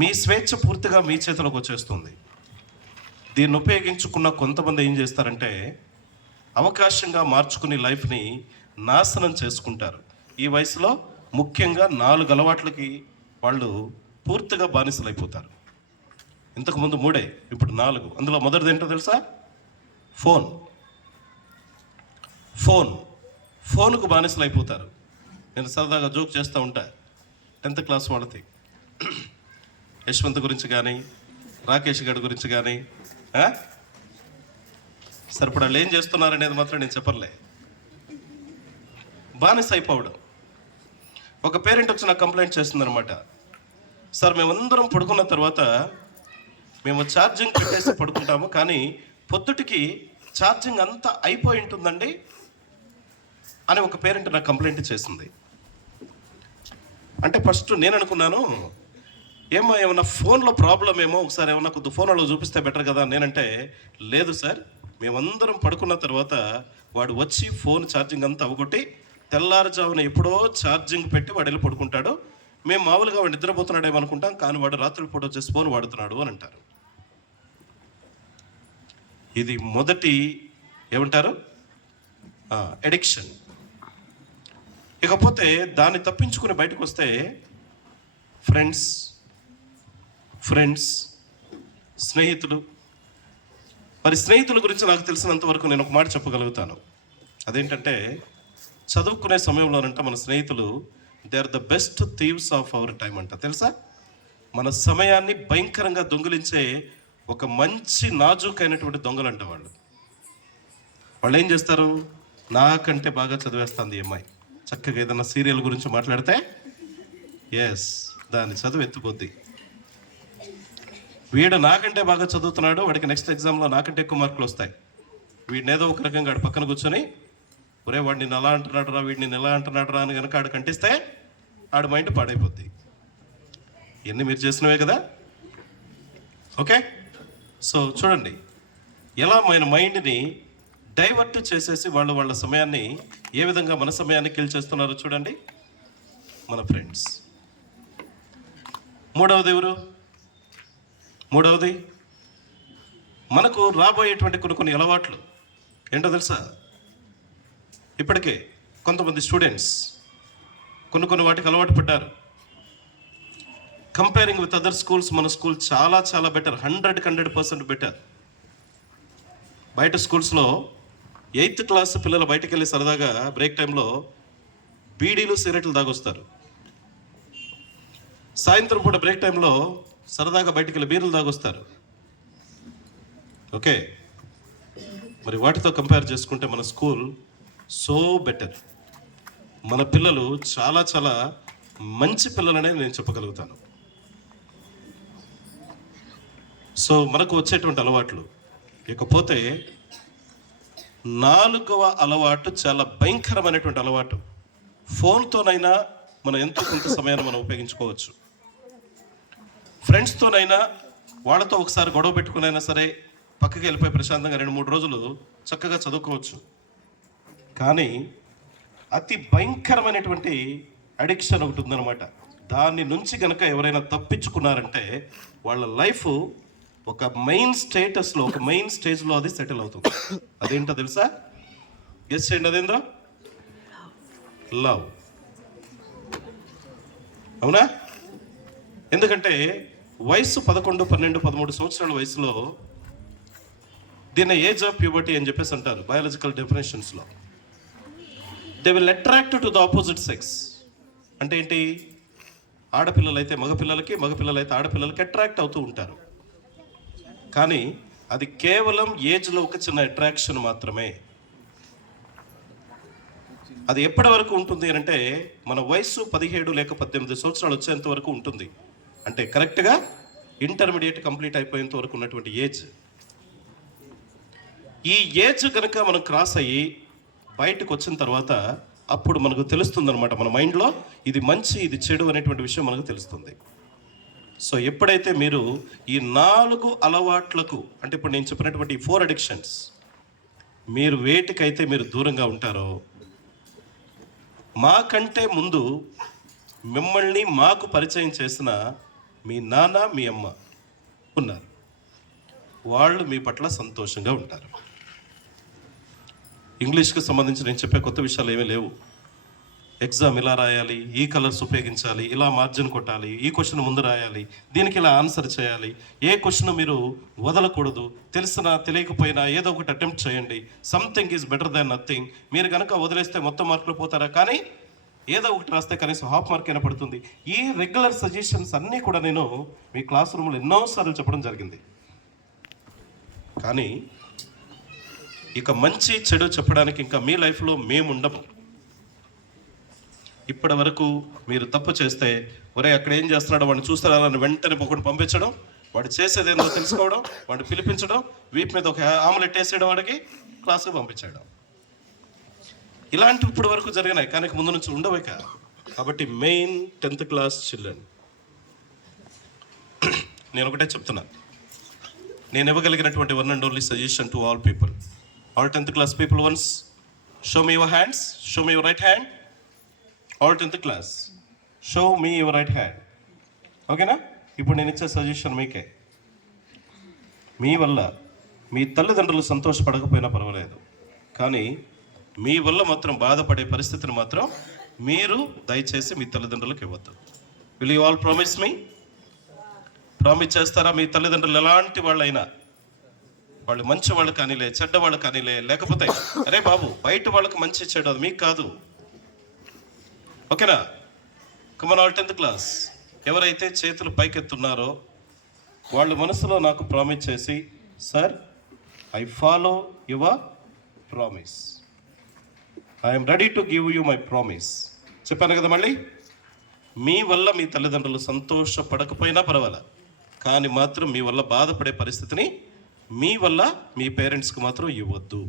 మీ స్వేచ్ఛ పూర్తిగా మీ చేతిలోకి వచ్చేస్తుంది. దీన్ని ఉపయోగించుకున్న కొంతమంది ఏం చేస్తారంటే అవకాశంగా మార్చుకుని లైఫ్ని నాశనం చేసుకుంటారు. ఈ వయసులో ముఖ్యంగా 4 అలవాట్లకి వాళ్ళు పూర్తిగా బానిసలైపోతారు. ఇంతకుముందు 3, ఇప్పుడు 4. అందులో మొదటిది ఏంటో తెలుసా? ఫోన్కు బానిసలు అయిపోతారు. నేను సరదాగా జోక్ చేస్తూ ఉంటా 10th క్లాస్ వాళ్ళకి, యశ్వంత్ గురించి కానీ రాకేష్ గారి గురించి కానీ సరిపడా వాళ్ళు ఏం చేస్తున్నారనేది మాత్రం నేను చెప్పర్లే. బానిస అయిపోవడం. ఒక పేరెంట్ వచ్చి నాకు కంప్లైంట్ చేస్తుందనమాట. సార్, మేమందరం పడుకున్న తర్వాత మేము ఛార్జింగ్ పెట్టేసి పడుకుంటాము, కానీ పొద్దుటికి ఛార్జింగ్ అంతా అయిపోయి ఉంటుందండి అని ఒక పేరెంట్ నాకు కంప్లైంట్ చేసింది. అంటే ఫస్ట్ నేను అనుకున్నాను, ఏమన్నా ఫోన్లో ప్రాబ్లం ఏమో, ఒకసారి ఏమన్నా కొద్ది ఫోన్ వాళ్ళు చూపిస్తే బెటర్ కదా. నేనంటే లేదు సార్, మేమందరం పడుకున్న తర్వాత వాడు వచ్చి ఫోన్ ఛార్జింగ్ అంతా అవగొట్టి తెల్లారుజామున ఎప్పుడో ఛార్జింగ్ పెట్టి వాడు వెళ్ళి పడుకుంటాడు. మేము మామూలుగా వాడు నిద్రపోతున్నాడేమో అనుకుంటాం, కానీ వాడు రాత్రి పూట వచ్చేసి ఫోన్ వాడుతున్నాడు అని అంటారు. ఇది మొదటి ఏమంటారు అడిక్షన్. ఇకపోతే దాన్ని తప్పించుకుని బయటకు వస్తే ఫ్రెండ్స్ స్నేహితులు. మరి స్నేహితుల గురించి నాకు తెలిసినంత వరకు నేను ఒక మాట చెప్పగలుగుతాను. అదేంటంటే, చదువుకునే సమయంలోనంట మన స్నేహితులు they are the best thieves of our time అంట. తెలుసా? మన సమయాన్ని భయంకరంగా దొంగిలించే ఒక మంచి నాజూకైనటువంటి దొంగలంట వాళ్ళు. వాళ్ళు ఏం చేస్తారు? నాకంటే బాగా చదివేస్తుంది ఈ అమ్మాయి, చక్కగా ఏదైనా సీరియల్ గురించి మాట్లాడితే దాని చదువు ఎత్తుపోద్ది. వీడు నాకంటే బాగా చదువుతున్నాడు, వాడికి నెక్స్ట్ ఎగ్జామ్లో నాకంటే ఎక్కువ మార్కులు వస్తాయి. వీడిని ఏదో ఒక రకంగా ఆడు పక్కన కూర్చొని, ఒరే వాడు నిన్ను అలా అంటున్నాడు రా, వీడిని ఎలా అంటున్నాడు రా అని కనుక ఆడు కంటిస్తే ఆడు మైండ్ పాడైపోద్ది. ఇవన్నీ మీరు చేసినవే కదా. ఓకే, సో చూడండి ఎలా మన మైండ్ని డైవర్ట్ చేసేసి వాళ్ళ సమయాన్ని ఏ విధంగా మన సమయాన్ని కిల్ చేస్తున్నారో చూడండి. మన ఫ్రెండ్స్. మూడవది మనకు రాబోయేటువంటి కొన్ని అలవాట్లు ఏంటో తెలుసా? ఇప్పటికే కొంతమంది స్టూడెంట్స్ కొన్ని వాటికి అలవాటు పడ్డారు. కంపేరింగ్ విత్ అదర్ స్కూల్స్ మన స్కూల్ చాలా చాలా బెటర్, 100% బెటర్. బయట స్కూల్స్లో 8th క్లాస్ పిల్లలు బయటకు వెళ్ళి సరదాగా బ్రేక్ టైంలో బీడీలు సిగరెట్లు తాగొస్తారు. సాయంత్రం పూట బ్రేక్ టైంలో సరదాగా బయటికి వెళ్ళి బీర్లు తాగొస్తారు. ఓకే, మరి వాటితో కంపేర్ చేసుకుంటే మన స్కూల్ సో బెటర్. మన పిల్లలు చాలా చాలా మంచి పిల్లలనే నేను చెప్పగలుగుతాను. సో మనకు వచ్చేటువంటి అలవాట్లు. ఇకపోతే 4వ అలవాటు చాలా భయంకరమైనటువంటి అలవాటు. ఫోన్తోనైనా మనం ఎంతో కొంత సమయాన్ని మనం ఉపయోగించుకోవచ్చు. ఫ్రెండ్స్తోనైనా వాళ్ళతో ఒకసారి గొడవ పెట్టుకునైనా సరే పక్కకి వెళ్ళిపోయి ప్రశాంతంగా 2-3 రోజులు చక్కగా చదువుకోవచ్చు. కానీ అతి భయంకరమైనటువంటి అడిక్షన్ ఒకటి ఉందన్నమాట. దాని నుంచి కనుక ఎవరైనా తప్పించుకున్నారంటే వాళ్ళ లైఫ్ ఒక మెయిన్ స్టేజ్లో అది సెటిల్ అవుతుంది. అదేంటో తెలుసా? గెస్ చేయండి. అదేందో లవ్. అవునా? ఎందుకంటే వయసు 11, 12, 13 సంవత్సరాల వయసులో దీన్ని ఏజ్ ఆఫ్ ప్యూబర్టీ అని చెప్పేసి అంటారు బయాలజికల్ డెఫినేషన్స్లో. They will attract to the opposite sex. అంటే ఏంటి? ఆడపిల్లలైతే మగపిల్లలకి, మగపిల్లలైతే ఆడపిల్లలకి అట్రాక్ట్ అవుతూ ఉంటారు. కానీ అది కేవలం ఏజ్లో ఒక చిన్న అట్రాక్షన్ మాత్రమే. అది ఎప్పటి వరకు ఉంటుంది అంటే మన వయసు 17 లేక 18 సంవత్సరాలు వచ్చేంత వరకు ఉంటుంది. అంటే కరెక్ట్గా ఇంటర్మీడియట్ కంప్లీట్ అయిపోయేంత వరకు ఉన్నటువంటి ఏజ్. ఈ ఏజ్ కనుక మనం క్రాస్ అయ్యి బయటకు వచ్చిన తర్వాత అప్పుడు మనకు తెలుస్తుంది అనమాట, మన మైండ్లో ఇది మంచి ఇది చెడు అనేటువంటి విషయం మనకు తెలుస్తుంది. సో ఎప్పుడైతే మీరు ఈ 4 అలవాట్లకు, అంటే ఇప్పుడు నేను చెప్పినటువంటి 4 అడిక్షన్స్, మీరు వేటికైతే మీరు దూరంగా ఉంటారో, మాకంటే ముందు మిమ్మల్ని మాకు పరిచయం చేసిన మీ నాన్న మీ అమ్మ ఉన్నారు. వాళ్ళు మీ పట్ల సంతోషంగా ఉంటారు. ఇంగ్లీష్కి సంబంధించి నేను చెప్పే కొత్త విషయాలు ఏమీ లేవు. ఎగ్జామ్ ఇలా రాయాలి, ఈ కలర్స్ ఉపయోగించాలి, ఇలా మార్జిన్ కొట్టాలి, ఈ క్వశ్చన్ ముందు రాయాలి, దీనికి ఇలా ఆన్సర్ చేయాలి, ఏ క్వశ్చన్ మీరు వదలకూడదు, తెలిసినా తెలియకపోయినా ఏదో ఒకటి అటెంప్ట్ చేయండి. Something is better than nothing. మీరు కనుక వదిలేస్తే మొత్తం మార్కులు పోతారా, కానీ ఏదో ఒకటి రాస్తే కనీసం హాఫ్ మార్క్ అయినా పడుతుంది. ఈ రెగ్యులర్ సజెషన్స్ అన్నీ కూడా నేను మీ క్లాస్ రూమ్లో ఎన్నోసార్లు చెప్పడం జరిగింది. కానీ ఇక మంచి చెడు చెప్పడానికి ఇంకా మీ లైఫ్లో మేము ఉండము. ఇప్పటి వరకు మీరు తప్పు చేస్తే, ఒరే అక్కడ ఏం చేస్తున్నాడో వాడిని చూస్తారా అని వెంటనే ఒకటి పంపించడం, వాడు చేసేది ఏందో తెలుసుకోవడం, వాడిని పిలిపించడం, వీపు మీద ఒక ఆమ్లెట్ వేసేయడం, వాడికి క్లాసుకు పంపించడం, ఇలాంటివి ఇప్పటి వరకు జరిగినాయి. కానీ ముందు నుంచి ఉండవేక. కాబట్టి మెయిన్ 10th క్లాస్ చిల్డ్రన్ నేను ఒకటే చెప్తున్నా, నేను ఇవ్వగలిగినటువంటి one and only suggestion to all people. All 10th class people, once show me your hands, show me your right hand. All 10th class, show me your right hand. ఓకేనా? ఇప్పుడు నేను ఇచ్చే suggestion మీకే. మీ వల్ల మీ తల్లిదండ్రులు సంతోషపడకపోయినా పర్వాలేదు, కానీ మీ వల్ల మాత్రం బాధపడే పరిస్థితిని మాత్రం మీరు దయచేసి మీ తల్లిదండ్రులకు ఇవ్వద్దు. Will you all promise me? Promise చేస్తారా? మీ తల్లిదండ్రులు ఎలాంటి వాళ్ళైనా, వాళ్ళు మంచి వాళ్ళు కానీలే, చెడ్డ వాళ్ళు కానీలే, లేకపోతే అరే బాబు బయట వాళ్ళకి మంచి చెడ్డ, అది మీకు కాదు. ఓకేనా? Come on all 10th class. ఎవరైతే చేతులు పైకెత్తున్నారో వాళ్ళు మనసులో నాకు ప్రామిస్ చేసి, sir I follow your promise, I'm ready to give you my promise. చెప్పాను కదా మళ్ళీ. మీ వల్ల మీ తల్లిదండ్రులు సంతోషపడకపోయినా పర్వాలా, కానీ మాత్రం మీ వల్ల బాధపడే పరిస్థితిని మీ వల్ల మీ పేరెంట్స్కి మాత్రం ఇవ్వద్దు.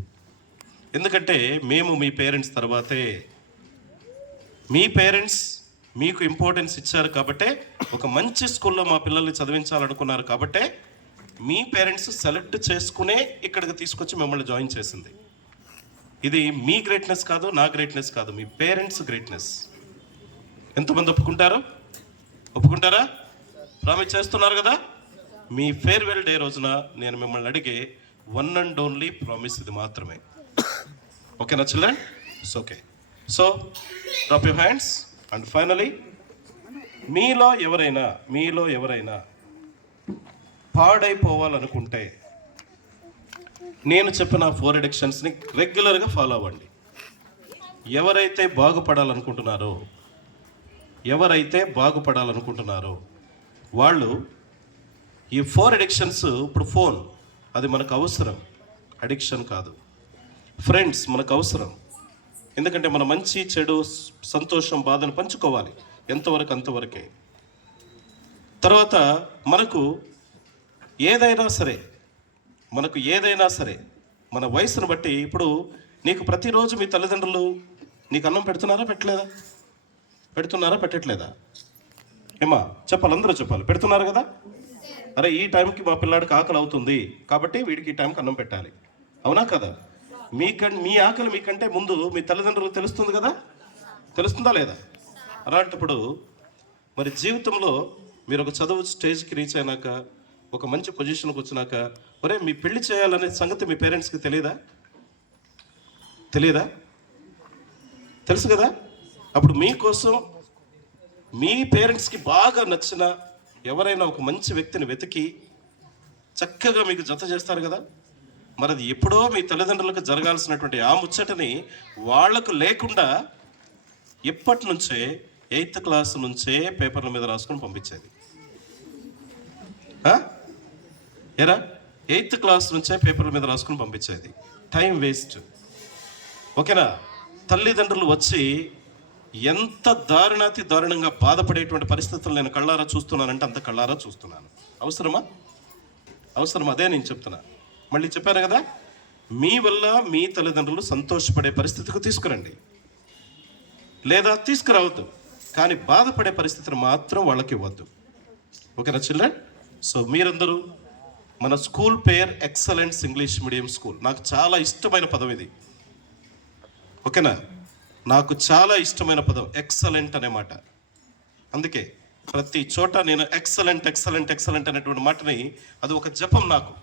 ఎందుకంటే మేము మీ పేరెంట్స్ తర్వాతే. మీ పేరెంట్స్ మీకు ఇంపార్టెన్స్ ఇచ్చారు కాబట్టే, ఒక మంచి స్కూల్లో మా పిల్లల్ని చదివించాలనుకున్నారు కాబట్టే మీ పేరెంట్స్ సెలెక్ట్ చేసుకునే ఇక్కడికి తీసుకొచ్చి మిమ్మల్ని జాయిన్ చేసింది. ఇది మీ గ్రేట్నెస్ కాదు, నా గ్రేట్నెస్ కాదు, మీ పేరెంట్స్ గ్రేట్నెస్. ఎంతమంది ఒప్పుకుంటారు? ఒప్పుకుంటారా? ప్రామిస్ చేస్తున్నారు కదా? మీ ఫేర్వెల్ డే రోజున నేను మిమ్మల్ని అడిగే వన్ అండ్ ఓన్లీ ప్రామిస్ ఇది మాత్రమే. ఓకేనా children? It's okay. So drop your hands. And finally, మీలో ఎవరైనా పాడైపోవాలనుకుంటే నేను చెప్పిన 4 అడిక్షన్స్ని రెగ్యులర్గా ఫాలో అవ్వండి. ఎవరైతే బాగుపడాలనుకుంటున్నారో వాళ్ళు ఈ 4 అడిక్షన్స్, ఇప్పుడు ఫోన్ అది మనకు అవసరం, అడిక్షన్ కాదు. ఫ్రెండ్స్ మనకు అవసరం, ఎందుకంటే మన మంచి చెడు సంతోషం బాధను పంచుకోవాలి, ఎంతవరకు అంతవరకే. తర్వాత మనకు ఏదైనా సరే మన వయసును బట్టి, ఇప్పుడు నీకు ప్రతిరోజు మీ తల్లిదండ్రులు నీకు అన్నం పెడుతున్నారా పెట్టట్లేదా? ఏమా చెప్పాలి, అందరూ చెప్పాలి. పెడుతున్నారు కదా? అరే ఈ టైంకి మా పిల్లాడికి ఆకలి అవుతుంది కాబట్టి వీడికి ఈ టైంకి అన్నం పెట్టాలి, అవునా కదా? మీ ఆకలి మీకంటే ముందు మీ తల్లిదండ్రులకు తెలుస్తుంది కదా? తెలుస్తుందా లేదా? అలాంటప్పుడు మరి జీవితంలో మీరు ఒక చదువు స్టేజ్కి రీచ్ అయినాక, ఒక మంచి పొజిషన్కి వచ్చినాక, ఒరే మీ పెళ్లి చేయాలనే సంగతి మీ పేరెంట్స్కి తెలియదా? తెలుసు కదా? అప్పుడు మీకోసం మీ పేరెంట్స్కి బాగా నచ్చిన ఎవరైనా ఒక మంచి వ్యక్తిని వెతికి చక్కగా మీకు జత చేస్తారు కదా? మరి అది ఎప్పుడో మీ తల్లిదండ్రులకు జరగాల్సినటువంటి ఆ ముచ్చటని వాళ్లకు లేకుండా ఎప్పటి నుంచే 8th క్లాస్ నుంచే పేపర్ల మీద రాసుకొని పంపించేది. ఎరా 8th క్లాస్ నుంచే పేపర్ల మీద రాసుకొని పంపించేది. Time waste. ఓకేనా? తల్లిదండ్రులు వచ్చి ఎంత దారుణంగా బాధపడేటువంటి పరిస్థితులు నేను కళ్ళారా చూస్తున్నానంటే అంత కళ్ళారా చూస్తున్నాను. అవసరమా? అదే నేను చెప్తున్నా. మళ్ళీ చెప్పాను కదా, మీ వల్ల మీ తల్లిదండ్రులు సంతోషపడే పరిస్థితికి తీసుకురండి, లేదా తీసుకురావద్దు, కానీ బాధపడే పరిస్థితిని మాత్రం వాళ్ళకి ఇవ్వద్దు. ఓకేనా చిల్డ్రన్? సో మీరందరూ, మన స్కూల్ పేరు ఎక్సలెన్స్ ఇంగ్లీష్ మీడియం స్కూల్. నాకు చాలా ఇష్టమైన పదం ఇది. ఓకేనా? నాకు చాలా ఇష్టమైన పదం ఎక్సలెంట్ అనే మాట. అందుకే ప్రతి చోట నేను ఎక్సలెంట్ ఎక్సలెంట్ ఎక్సలెంట్ అనేటువంటి మాటని అది ఒక జపం నాకు.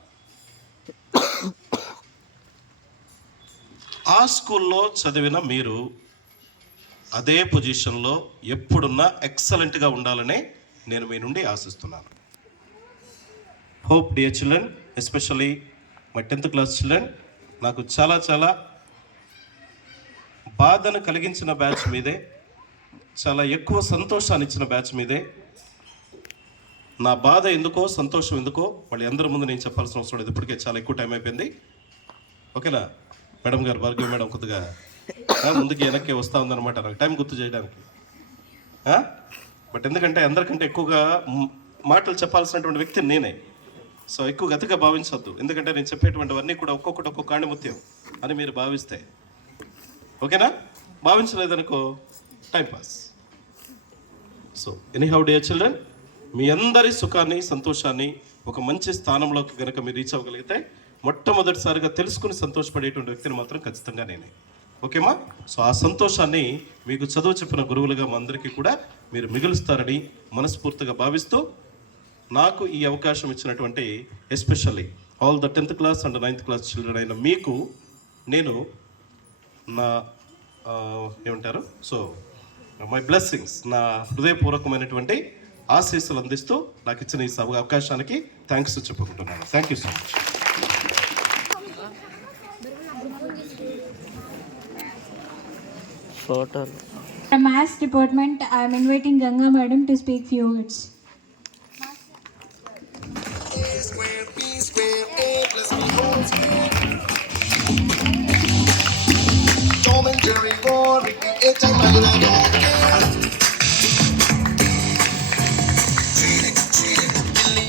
ఆ స్కూల్లో చదివిన మీరు అదే పొజిషన్లో ఎప్పుడున్నా ఎక్సలెంట్గా ఉండాలనే నేను మీ నుండి ఆశిస్తున్నాను. Hope dear children, especially my 10th class children, నాకు చాలా చాలా బాధను కలిగించిన బ్యాచ్ మీదే, చాలా ఎక్కువ సంతోషాన్ని ఇచ్చిన బ్యాచ్ మీదే. నా బాధ ఎందుకో సంతోషం ఎందుకో మళ్ళీ అందరి ముందు నేను చెప్పాల్సిన అవసరం లేదు, ఇప్పటికే చాలా ఎక్కువ టైం అయిపోయింది. ఓకేనా మేడం గారు, భార్గవి మేడం కొద్దిగా ముందుకి వెనక్కి వస్తూ ఉందన్నమాట నాకు టైం గుర్తు చేయడానికి. బట్ ఎందుకంటే అందరికంటే ఎక్కువగా మాటలు చెప్పాల్సినటువంటి వ్యక్తి నేనే. సో ఎక్కువ గతిగా భావించవద్దు, ఎందుకంటే నేను చెప్పేటువంటివన్నీ కూడా ఒక్కొక్కటి ఒక్కొక్క కాణిముత్యం అని మీరు భావిస్తే ఓకేనా. భావించలేదనుకో timepass. So anyhow dear children, మీ అందరి సుఖాన్ని సంతోషాన్ని ఒక మంచి స్థానంలోకి కనుక మీరు రీచ్ అవ్వగలిగితే మొట్టమొదటిసారిగా తెలుసుకుని సంతోషపడేటువంటి వ్యక్తిని మాత్రం ఖచ్చితంగా నేనే. ఓకేమా. సో ఆ సంతోషాన్ని మీకు చదువు చెప్పిన గురువులుగా మా అందరికీ కూడా మీరు మిగులుస్తారని మనస్ఫూర్తిగా భావిస్తూ, నాకు ఈ అవకాశం ఇచ్చినటువంటి especially all the 10th class and 9th class children అయిన మీకు నేను నా ఏమంటారు, సో మై బ్లెస్సింగ్స్, నా హృదయపూర్వకమైనటువంటి ఆశీస్సులు అందిస్తూ నాకు ఇచ్చిన ఈ అవకాశానికి థ్యాంక్స్ చెప్పుకుంటున్నాను. Thank you so much. The Maths Department, I am inviting Ganga Madam to speak few words. A square, B square, A plus B whole square. Tom and Jerry go, Ricky, H and I don't care. Cheating, cheating, Billy,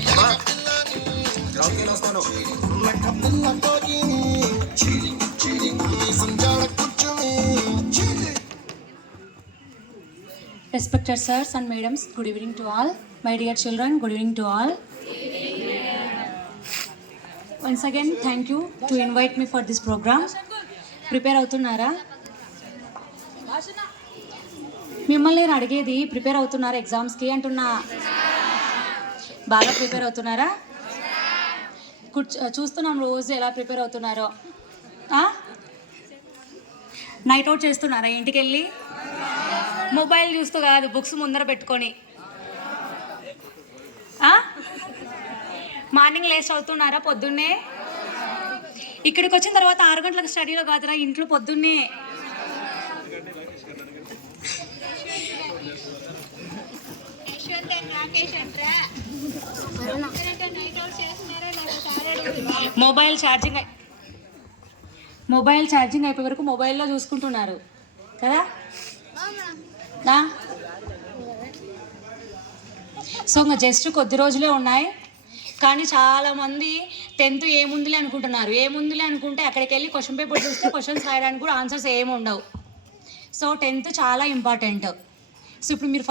cheating, cheating, Sanjana Kuchumi, cheating. Respected sirs and madams, good evening to all. My dear children, good evening to all. Once again, thank you to invite me for this program. Prepare అవుతున్నారా? మిమ్మల్ని నేను అడిగేది prepare అవుతున్నారా ఎగ్జామ్స్కి అంటున్నా. బాగా prepare అవుతున్నారా? చూస్తున్నాం రోజు ఎలా ప్రిపేర్ అవుతున్నారో. నైట్ అవుట్ చేస్తున్నారా ఇంటికి వెళ్ళి? మొబైల్ చూస్తూ కాదు, బుక్స్ ముందర పెట్టుకొని. మార్నింగ్ లేచి అవుతున్నారా పొద్దున్నే? ఇక్కడికి వచ్చిన తర్వాత 6 గంటలకు స్టడీలో కాదురా, ఇంట్లో పొద్దున్నే. మొబైల్ ఛార్జింగ్ అయిపోయే వరకు మొబైల్లో చూసుకుంటున్నారు కదా. సో ఇంకా జస్ట్ కొద్ది రోజులే ఉన్నాయి, కానీ చాలామంది 10th ఏముందిలే అనుకుంటున్నారు. ఏముందిలే అనుకుంటే అక్కడికి వెళ్ళి క్వశ్చన్ పేపర్ చూస్తే క్వశ్చన్స్ రాయడానికి కూడా ఆన్సర్స్ ఏమి ఉండవు. సో 10th చాలా ఇంపార్టెంట్. సో ఇప్పుడు మీరు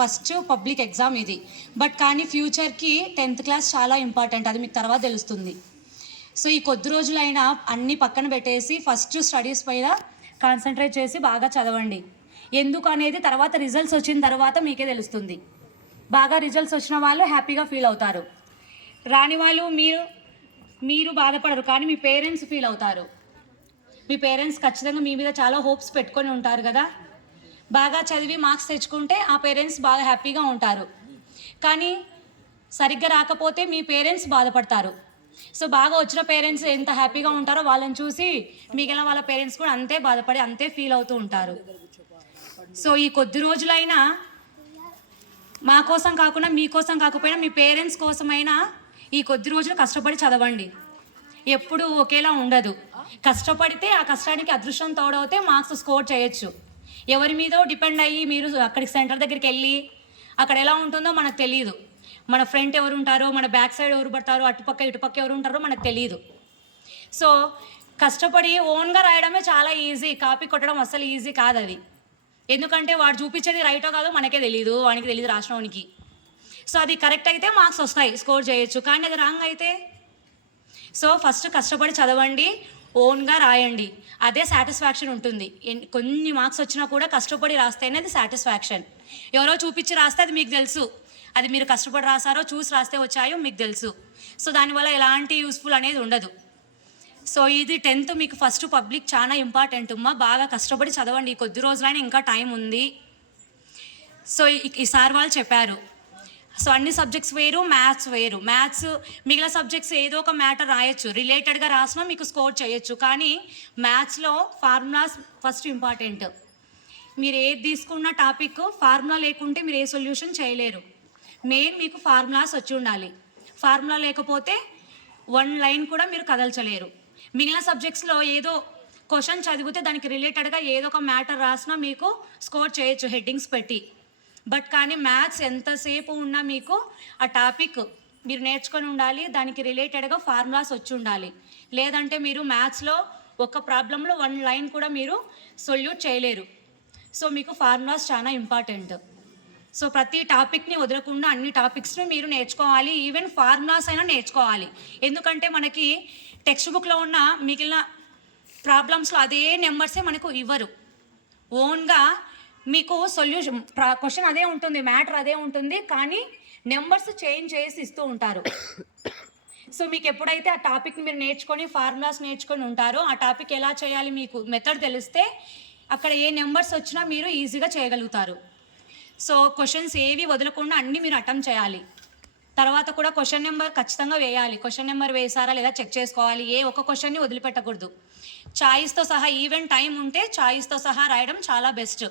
ఫస్ట్ పబ్లిక్ ఎగ్జామ్ ఇది, బట్ కానీ ఫ్యూచర్కి 10th క్లాస్ చాలా ఇంపార్టెంట్, అది మీకు తర్వాత తెలుస్తుంది. సో ఈ కొద్ది రోజులైనా అన్నీ పక్కన పెట్టేసి ఫస్ట్ స్టడీస్ పైన కాన్సన్ట్రేట్ చేసి బాగా చదవండి. ఎందుకు అనేది తర్వాత రిజల్ట్స్ వచ్చిన తర్వాత మీకే తెలుస్తుంది. బాగా రిజల్ట్స్ వచ్చిన వాళ్ళు హ్యాపీగా ఫీల్ అవుతారు, రాని వాళ్ళు మీరు బాధపడరు, కానీ మీ పేరెంట్స్ ఫీల్ అవుతారు. మీ పేరెంట్స్ ఖచ్చితంగా మీ మీద చాలా హోప్స్ పెట్టుకొని ఉంటారు కదా. బాగా చదివి మార్క్స్ తెచ్చుకుంటే ఆ పేరెంట్స్ బాగా హ్యాపీగా ఉంటారు, కానీ సరిగ్గా రాకపోతే మీ పేరెంట్స్ బాధపడతారు. సో బాగా వచ్చిన పేరెంట్స్ ఎంత హ్యాపీగా ఉంటారో వాళ్ళని చూసి మిగిలిన వాళ్ళ పేరెంట్స్ కూడా అంతే బాధపడి అంతే ఫీల్ అవుతూ ఉంటారు. సో ఈ కొద్ది రోజులైనా మా కోసం కాకుండా మీకోసం కాకపోయినా మీ పేరెంట్స్ కోసమైనా ఈ కొద్ది రోజులు కష్టపడి చదవండి. ఎప్పుడు ఒకేలా ఉండదు. కష్టపడితే ఆ కష్టానికి అదృష్టం తోడవుతే మార్క్స్ స్కోర్ చేయొచ్చు. ఎవరి మీదో డిపెండ్ అయ్యి మీరు అక్కడికి సెంటర్ దగ్గరికి వెళ్ళి అక్కడ ఎలా ఉంటుందో మనకు తెలియదు. మన ఫ్రంట్ ఎవరు ఉంటారో, మన బ్యాక్ సైడ్ ఎవరు పడతారో, అటుపక్క ఇటుపక్క ఎవరు ఉంటారో మనకు తెలియదు. సో కష్టపడి ఓన్గా రాయడమే చాలా ఈజీ, కాపీ కొట్టడం అస్సలు ఈజీ కాదు అది. ఎందుకంటే వాడు చూపించేది రైటో కాదో మనకే తెలియదు, వానికి తెలియదు రాష్ట్రానికి. సో అది కరెక్ట్ అయితే మార్క్స్ వస్తాయి, స్కోర్ చేయొచ్చు, కానీ అది రాంగ్ అయితే. సో ఫస్ట్ కష్టపడి చదవండి, ఓన్గా రాయండి, అదే సాటిస్ఫాక్షన్ ఉంటుంది. కొన్ని మార్క్స్ వచ్చినా కూడా కష్టపడి రాస్తేనే అది సాటిస్ఫాక్షన్. ఎవరో చూపించి రాస్తే అది మీకు తెలుసు, అది మీరు కష్టపడి రాసారో చూసి రాస్తే వచ్చాయో మీకు తెలుసు. సో దానివల్ల ఎలాంటి యూస్ఫుల్ అనేది ఉండదు. సో ఇది 10th మీకు ఫస్ట్ పబ్లిక్ చాలా ఇంపార్టెంట్ అమ్మా. బాగా కష్టపడి చదవండి, కొద్ది రోజులైనా ఇంకా టైం ఉంది. సో ఈ సార్ వాళ్ళు చెప్పారు. సో అన్ని సబ్జెక్ట్స్ వేరు, మ్యాథ్స్ వేరు. మ్యాథ్స్ మిగిలిన సబ్జెక్ట్స్ ఏదో ఒక మ్యాటర్ రాయొచ్చు, రిలేటెడ్గా రాసినా మీకు స్కోర్ చేయొచ్చు. కానీ మ్యాథ్స్లో ఫార్ములాస్ ఫస్ట్ ఇంపార్టెంట్. మీరు ఏది తీసుకున్న టాపిక్ ఫార్ములా లేకుంటే మీరు ఏ సొల్యూషన్ చేయలేరు. మెయిన్ మీకు ఫార్ములాస్ వచ్చి ఉండాలి. ఫార్ములా లేకపోతే 1 లైన్ కూడా మీరు కదల్చలేరు. మిగిలిన సబ్జెక్ట్స్లో ఏదో క్వశ్చన్ చదివితే దానికి రిలేటెడ్గా ఏదో ఒక మ్యాటర్ రాసినా మీకు స్కోర్ చేయొచ్చు హెడ్డింగ్స్ పెట్టి. బట్ కానీ మ్యాథ్స్ ఎంతసేపు ఉన్నా మీకు ఆ టాపిక్ మీరు నేర్చుకొని ఉండాలి, దానికి రిలేటెడ్గా ఫార్ములాస్ వచ్చి ఉండాలి. లేదంటే మీరు మ్యాథ్స్లో ఒక ప్రాబ్లంలో 1 లైన్ కూడా మీరు సొల్యూట్ చేయలేరు. సో మీకు ఫార్ములాస్ చాలా ఇంపార్టెంట్. సో ప్రతి టాపిక్ని వదలకుండా అన్ని టాపిక్స్ని మీరు నేర్చుకోవాలి. ఈవెన్ ఫార్ములాస్ అయినా నేర్చుకోవాలి. ఎందుకంటే మనకి టెక్స్ట్ బుక్లో ఉన్న మిగిలిన ప్రాబ్లమ్స్లో అదే నెంబర్సే మనకు ఇవ్వరు. ఓన్గా మీకు సొల్యూషన్ క్వశ్చన్ అదే ఉంటుంది, మ్యాటర్ అదే ఉంటుంది, కానీ నెంబర్స్ చేంజ్ చేసి ఇస్తూ ఉంటారు. సో మీకు ఎప్పుడైతే ఆ టాపిక్ని మీరు నేర్చుకొని ఫార్ములాస్ నేర్చుకొని ఉంటారో, ఆ టాపిక్ ఎలా చేయాలి మీకు మెథడ్ తెలిస్తే అక్కడ ఏ నెంబర్స్ వచ్చినా మీరు ఈజీగా చేయగలుగుతారు. సో క్వశ్చన్స్ ఏవి వదలకుండా అన్నీ మీరు అటెంప్ట్ చేయాలి. తర్వాత కూడా క్వశ్చన్ నెంబర్ ఖచ్చితంగా వేయాలి. క్వశ్చన్ నెంబర్ వేసారా లేదా చెక్ చేసుకోవాలి. ఏ ఒక్క క్వశ్చన్ని వదిలిపెట్టకూడదు. చాయిస్తో సహా ఈవెన్ టైం ఉంటే చాయిస్తో సహా రాయడం చాలా బెస్ట్.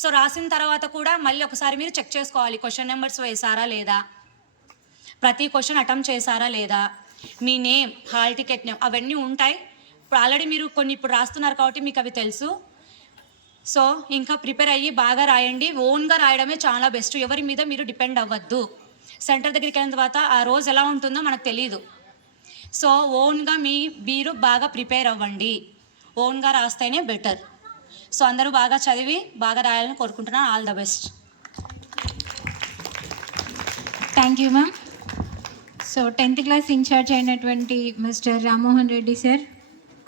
సో రాసిన తర్వాత కూడా మళ్ళీ ఒకసారి మీరు చెక్ చేసుకోవాలి, క్వశ్చన్ నెంబర్స్ వేసారా లేదా, ప్రతి క్వశ్చన్ అటెంప్ట్ చేశారా లేదా, మీ నేమ్, హాల్ టికెట్ నేమ్ అవన్నీ ఉంటాయి. ఇప్పుడు ఆల్రెడీ మీరు కొన్ని ఇప్పుడు రాస్తున్నారు కాబట్టి మీకు అవి తెలుసు. సో ఇంకా ప్రిపేర్ అయ్యి బాగా రాయండి. ఓన్గా రాయడమే చాలా బెస్ట్. ఎవరి మీద మీరు డిపెండ్ అవ్వద్దు. సెంటర్ దగ్గరికి వెళ్ళిన తర్వాత ఆ రోజు ఎలా ఉంటుందో మనకు తెలియదు. సో ఓన్గా మీరు బాగా ప్రిపేర్ అవ్వండి. ఓన్గా రాస్తేనే బెటర్. సో అందరూ బాగా చదివి బాగా రాయాలని కోరుకుంటున్నాను. All the best. Thank you ma'am. So 10th class in charge అయినటువంటి మిస్టర్ రామ్మోహన్ రెడ్డి సార్,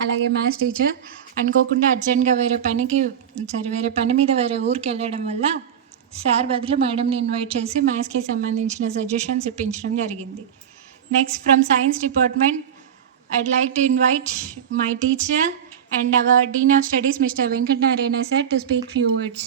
అలాగే మ్యాథ్స్ టీచర్ అనుకోకుండా అర్జెంట్గా వేరే పని మీద వేరే ఊరికి వెళ్ళడం వల్ల సార్ బదులు మేడంని ఇన్వైట్ చేసి మ్యాథ్స్కి సంబంధించిన సజెషన్స్ ఇప్పించడం జరిగింది. Next from science department I'd like to invite my teacher and our Dean of Studies, Mr. Venkat Narayana sir, to speak few words.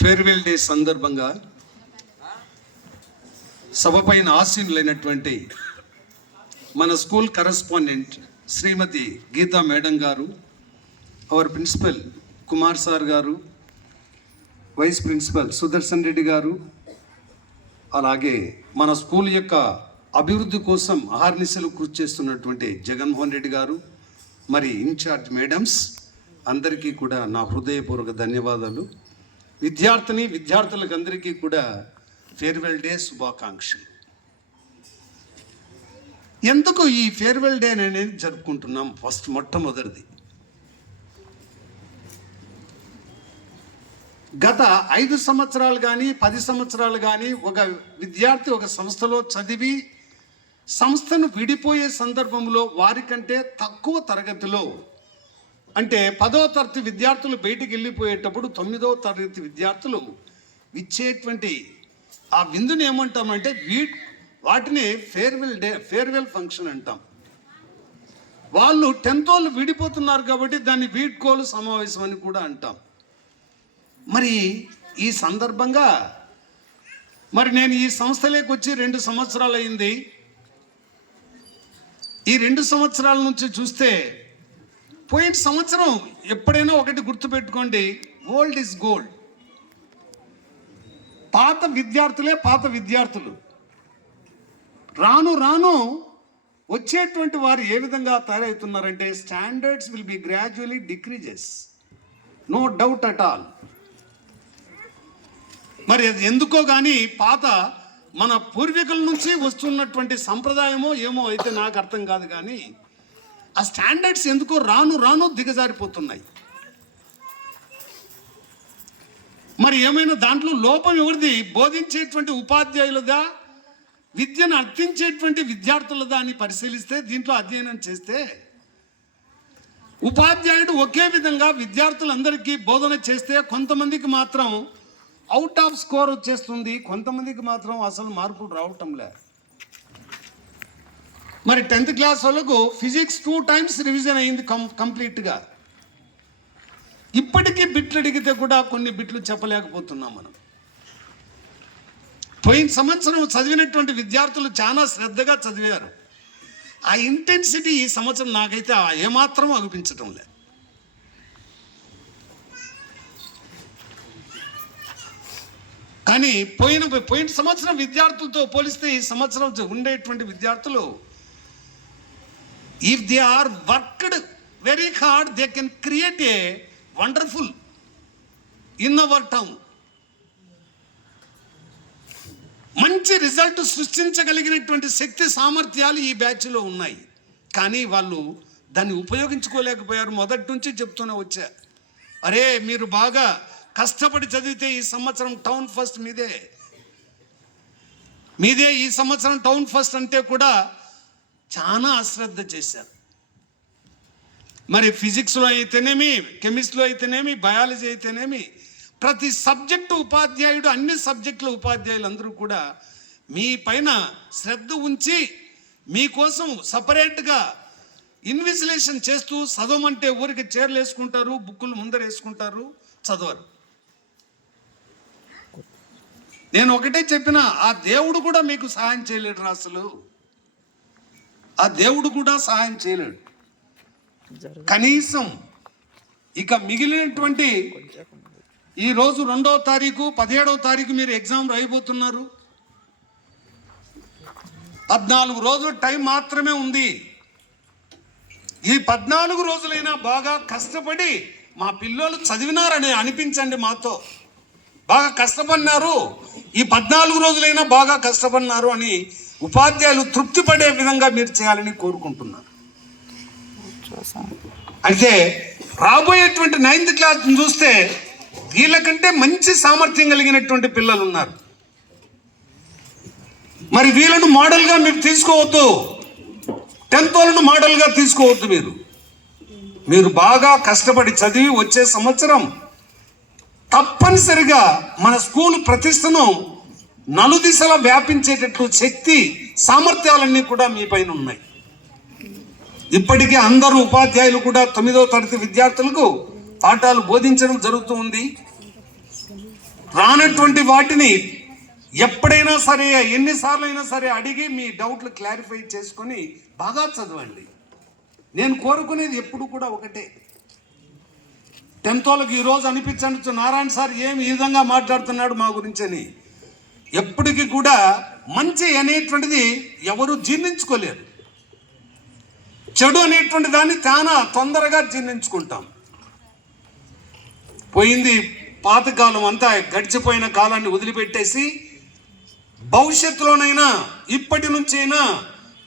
Farewell day సందర్భంగా సభపైన ఆసీనులైనటువంటి మన స్కూల్ కరెస్పాండెంట్ శ్రీమతి గీతా మేడం గారు, hour principal Kumar sir గారు, vice principal Sudarshan Reddy గారు, అలాగే మన school యొక్క అభివృద్ధి కోసం అహర్నిశలు కృషి చేస్తున్నటువంటి జగన్మోహన్ రెడ్డి గారు, మరి ఇన్ఛార్జ్ మేడమ్స్ అందరికీ కూడా నా హృదయపూర్వక ధన్యవాదాలు. విద్యార్థులకు అందరికీ కూడా ఫేర్వెల్ డే శుభాకాంక్షలు. ఎందుకు ఈ ఫేర్వెల్ డే అనేది జరుపుకుంటున్నాం? మొట్టమొదటిది, గత 5 సంవత్సరాలు కానీ 10 సంవత్సరాలు కానీ ఒక విద్యార్థి ఒక సంస్థలో చదివి సంస్థను విడిపోయే సందర్భంలో వారికంటే తక్కువ తరగతిలో, అంటే 10వ తరగతి విద్యార్థులు బయటికి వెళ్ళిపోయేటప్పుడు 9వ తరగతి విద్యార్థులు ఇచ్చేటువంటి ఆ విందుని ఏమంటామంటే వాటిని ఫేర్వెల్ ఫంక్షన్ అంటాం. వాళ్ళు 10th వాళ్ళు విడిపోతున్నారు కాబట్టి దాన్ని వీడ్కోలు సమావేశం అని కూడా అంటాం. మరి ఈ సందర్భంగా నేను ఈ సంస్థలోకి వచ్చి 2 సంవత్సరాలు అయింది. ఈ 2 సంవత్సరాల నుంచి చూస్తే పోయిన సంవత్సరం ఎప్పుడైనా ఒకటి గుర్తుపెట్టుకోండి, ఓల్డ్ ఈజ్ గోల్డ్. పాత విద్యార్థులు రాను రాను వచ్చేటువంటి వారు ఏ విధంగా తయారవుతున్నారంటే standards will be gradually decreases, no doubt at all. మరి అది ఎందుకో కానీ పాత మన పూర్వీకుల నుంచి వస్తున్నటువంటి సంప్రదాయమో ఏమో అయితే నాకు అర్థం కాదు, కానీ ఆ స్టాండర్డ్స్ ఎందుకో రాను దిగజారిపోతున్నాయి. మరి ఏమైనా దాంట్లో లోపం ఎవరిది? బోధించేటువంటి ఉపాధ్యాయులదా, విద్యను అర్థించేటువంటి విద్యార్థులదా అని పరిశీలిస్తే, దీంట్లో అధ్యయనం చేస్తే ఉపాధ్యాయుడు ఒకే విధంగా విద్యార్థులందరికీ బోధన చేస్తే కొంతమందికి మాత్రం అవుట్ ఆఫ్ స్కోర్ వచ్చేస్తుంది, కొంతమందికి మాత్రం అసలు మార్కులు రావటం లే. మరి 10th క్లాస్ వాళ్ళకు ఫిజిక్స్ 2 times రివిజన్ అయింది కంప్లీట్గా. ఇప్పటికీ బిట్లు అడిగితే కూడా కొన్ని బిట్లు చెప్పలేకపోతున్నాం మనం. పోయిన సంవత్సరం చదివినటువంటి విద్యార్థులు చాలా శ్రద్ధగా చదివారు. ఆ ఇంటెన్సిటీ ఈ సంవత్సరం నాకైతే ఏమాత్రం అనిపించటం లేదు. కానీ పోయిన సంవత్సరం విద్యార్థులతో పోలిస్తే ఈ సంవత్సరం ఉండేటువంటి విద్యార్థులు, if they are worked very hard, they can create a wonderful in our town. మంచి రిజల్ట్ సృష్టించగలిగినటువంటి శక్తి సామర్థ్యాలు ఈ బ్యాచ్లో ఉన్నాయి. కానీ వాళ్ళు దాన్ని ఉపయోగించుకోలేకపోయారు. మొదటి నుంచి చెప్తూనే వచ్చా, అరే మీరు బాగా కష్టపడి చదివితే ఈ సంవత్సరం టౌన్ ఫస్ట్ మీదే ఈ సంవత్సరం టౌన్ ఫస్ట్ అంటే కూడా చాలా అశ్రద్ధ చేశారు. మరి ఫిజిక్స్లో అయితేనేమి, కెమిస్ట్రీలో అయితేనేమి, బయాలజీ అయితేనేమి, ప్రతి సబ్జెక్టు ఉపాధ్యాయుడు, అన్ని సబ్జెక్టుల ఉపాధ్యాయులు అందరూ కూడా మీ పైన శ్రద్ధ ఉంచి మీకోసం సపరేట్గా ఇన్విజిలేషన్ చేస్తూ చదవమంటే ఊరికి చీరలు వేసుకుంటారు, బుక్కులు ముందర వేసుకుంటారు, చదవరు. నేను ఒకటే చెప్పిన, ఆ దేవుడు కూడా మీకు సహాయం చేయలేడు. అసలు ఆ దేవుడు కూడా సహాయం చేయలేడు. కనీసం ఇక మిగిలినటువంటి ఈరోజు 2వ తారీఖు 17వ తారీఖు మీరు ఎగ్జామ్ రాయబోతున్నారు. 14 రోజుల టైం మాత్రమే ఉంది. ఈ 14 రోజులైనా బాగా కష్టపడి మా పిల్లలు చదివినారని అనిపించండి. మాతో బాగా కష్టపడినారు, ఈ 14 రోజులైనా బాగా కష్టపడినారు అని ఉపాధ్యాయులు తృప్తి పడే విధంగా మీరు చేయాలని కోరుకుంటున్నాను. అయితే రాబోయేటువంటి 9th క్లాస్ చూస్తే వీళ్ళకంటే మంచి సామర్థ్యం కలిగినటువంటి పిల్లలు ఉన్నారు. మరి వీళ్ళను మోడల్గా మీరు తీసుకోవద్దు, 10th వాళ్ళను మోడల్గా తీసుకోవద్దు. మీరు బాగా కష్టపడి చదివి వచ్చే సంవత్సరం తప్పనిసరిగా మన స్కూల్ ప్రతిష్టను నలుదిశలా వ్యాపించేటట్లు శక్తి సామర్థ్యాలన్నీ కూడా మీ పైన ఉన్నాయి. ఇప్పటికే అందరూ ఉపాధ్యాయులు కూడా 9వ తరగతి విద్యార్థులకు పాఠాలు బోధించడం జరుగుతూ ఉంది. రానటువంటి వాటిని ఎప్పుడైనా సరే, ఎన్నిసార్లు అయినా సరే అడిగి మీ డౌట్లు క్లారిఫై చేసుకొని బాగా చదవండి. నేను కోరుకునేది ఎప్పుడు కూడా ఒకటే, 10th వాళ్ళకి ఈరోజు అనిపించండి, నారాయణ సార్ ఏమి ఈ విధంగా మాట్లాడుతున్నాడు మా గురించి అని. ఎప్పటికీ కూడా మంచి అనేటువంటిది ఎవరు జీర్ణించుకోలేరు. చెడు అనేటువంటి దాన్ని చాలా తొందరగా జీర్ణించుకుంటాం. పోయింది పాతకాలం అంతా, గడిచిపోయిన కాలాన్ని వదిలిపెట్టేసి భవిష్యత్తులోనైనా ఇప్పటి నుంచైనా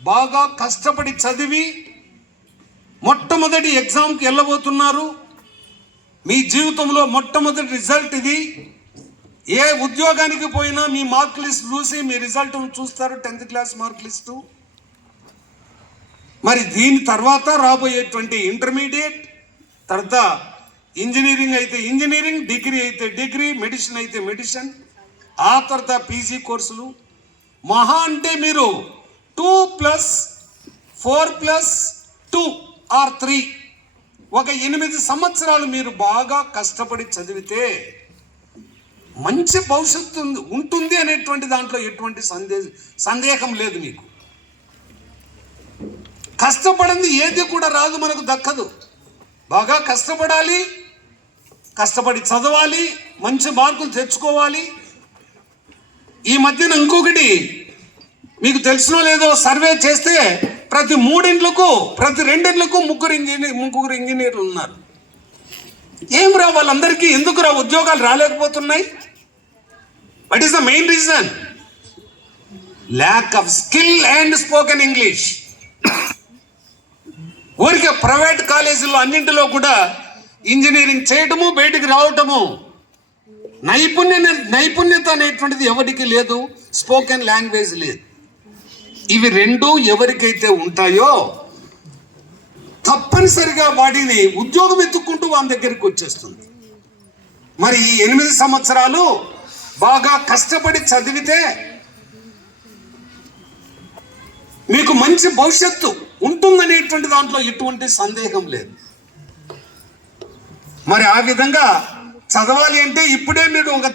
బాగా కష్టపడి చదివి మొట్టమొదటి ఎగ్జామ్కి వెళ్ళబోతున్నారు. మీ జీవితంలో మొట్టమొదటి రిజల్ట్ ఇది. ఏ ఉద్యోగానికి పోయినా మీ మార్క్ లిస్ట్ చూసి మీ రిజల్ట్ చూస్తారు, 10th క్లాస్ మార్క్ లిస్టు. మరి దీని తర్వాత రాబోయేటువంటి ఇంటర్మీడియట్, తర్వాత ఇంజనీరింగ్ అయితే ఇంజనీరింగ్, డిగ్రీ అయితే డిగ్రీ, మెడిసిన్ అయితే మెడిసిన్, ఆ తర్వాత పీజీ కోర్సులు. మహా అంటే మీరు 2+4+2 ఆర్ 3 ఒక 8 సంవత్సరాలు మీరు బాగా కష్టపడి చదివితే మంచి భవిష్యత్తు ఉంటుంది అనేటువంటి దాంట్లో ఎటువంటి సందేహం లేదు. మీకు కష్టపడింది ఏది కూడా రాదు, మనకు దక్కదు. బాగా కష్టపడాలి, కష్టపడి చదవాలి, మంచి మార్కులు తెచ్చుకోవాలి. ఈ మధ్యన ఇంకొకటి మీకు తెలిసినో లేదో, సర్వే చేస్తే ప్రతి 3 ఇండ్లకు, ప్రతి 2 ఇండ్లకు ముగ్గురు ఇంజనీర్లు ఉన్నారు. ఏం రా వాళ్ళందరికీ ఎందుకు రా ఉద్యోగాలు రాలేకపోతున్నాయి? What is the main reason? Lack of skill and spoken English. ఊరికే ప్రైవేట్ కాలేజీల్లో అన్నింటిలో కూడా ఇంజనీరింగ్ చేయటము, బయటికి రావటము, నైపుణ్యత అనేటువంటిది ఎవరికి లేదు, స్పోకెన్ లాంగ్వేజ్ లేదు. ఇవి రెండు ఎవరికైతే ఉంటాయో తప్పనిసరిగా వాడిని ఉద్యోగం ఎత్తుక్కుంటూ వాళ్ళ దగ్గరికి వచ్చేస్తుంది. మరి ఈ 8 సంవత్సరాలు బాగా కష్టపడి చదివితే మీకు మంచి భవిష్యత్తు ఉంటుందనేటువంటి దాంట్లో ఎటువంటి సందేహం లేదు. మరి ఆ విధంగా చదవాలి అంటే ఇప్పుడే మీరు ఒక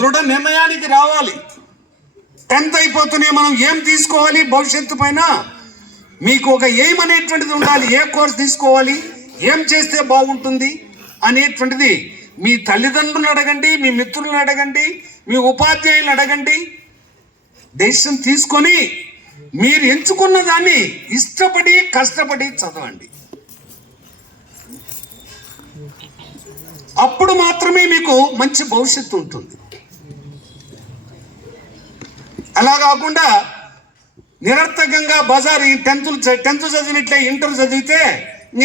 దృఢ నిర్ణయానికి రావాలి. 10th అయిపోతూనే మనం ఏం తీసుకోవాలి, భవిష్యత్తు పైన మీకు ఒక ఎయిమ్ అనేటువంటిది ఉండాలి. ఏ కోర్స్ తీసుకోవాలి, ఏం చేస్తే బాగుంటుంది అనేటువంటిది మీ తల్లిదండ్రులను అడగండి, మీ మిత్రులను అడగండి, మీ ఉపాధ్యాయులను అడగండి. డెసిషన్ తీసుకొని మీరు ఎంచుకున్న దాన్ని ఇష్టపడి కష్టపడి చదవండి. అప్పుడు మాత్రమే మీకు మంచి భవిష్యత్తు ఉంటుంది. అలా కాకుండా నిరర్థకంగా బజార్ 10th చదివినట్లే ఇంటర్ చదివితే